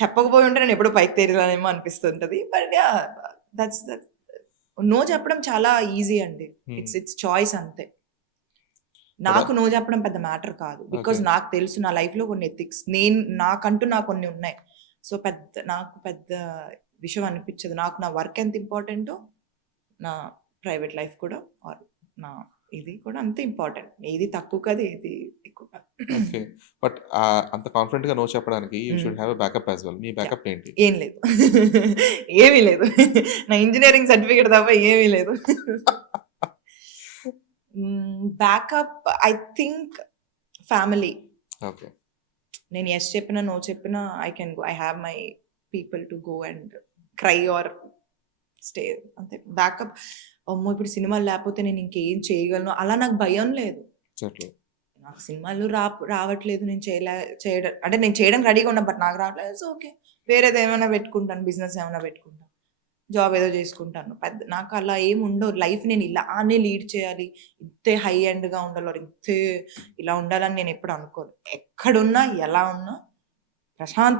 చెప్పకపోయి ఉంటే నేను ఎప్పుడో పైకి తేరేదానేమో అనిపిస్తుంటది. But yeah! దట్స్ నో చెప్పడం చాలా ఈజీ అండి. ఇట్స్ చాయిస్ అంతే. నాకు నో చెప్పడం పెద్ద మ్యాటర్ కాదు. Because okay. నాకు తెలుసు నా లైఫ్‌లో కొన్ని ఎథిక్స్. నాకు కొన్ని ఉన్నాయి. సో, నాకు పెద్ద విషయం అనిపించదు. నాకు నా వర్క్ ఎంత ఇంపార్టెంటో, నా ప్రైవేట్ లైఫ్ కూడా ఆర్ నా ఇది కూడా అంతే ఇంపార్టెంట్. ఏది తక్కువ కాదు, ఏది ఎక్కువ కాదు. ఓకే. బట్ అంత కాన్ఫిడెంట్‌గా నో చెప్పడానికి you hmm. Should have a backup as well. మీ యాహ్! బ్యాకప్ ఏంటి? ఏం లేదు. ఏమీ లేదు. నా ఇంజినీరింగ్ సర్టిఫికేట్ తప్ప ఏమీ లేదు. Backup I think family. Okay. నేను యెస్ చెప్పినా, నో చెప్పినా I can go. I have my people to go and cry or stay అంతే. బ్యాకప్ అమ్మో! ఇప్పుడు సినిమాలు లేకపోతే నేను ఇంకేం చేయగలను అలా నాకు భయం లేదు. ఎగ్జాక్ట్‌లీ. నాకు సినిమాలు రావట్లేదు. నేను చేయడానికి రెడీగా ఉన్నా. బట్ నాకు రావట్లేదు. So, okay. వేరేదేమైనా పెట్టుకుంటాను. బిజినెస్ ఏమైనా పెట్టుకుంటాను. జాబ్ ఏదో చేసుకుంటాను. నాకు అలా ఏమి ఉండవు. లైఫ్ నేను ఇలానే లీడ్ చేయాలి. ఇంతే హై ఎండ్‌గా ఉండాలి. ఇంతే ఇలా ఉండాలని నేను ఎప్పుడు అనుకోను. ఎక్కడున్నా, ఎలా ఉన్నా ప్రశాంతంగా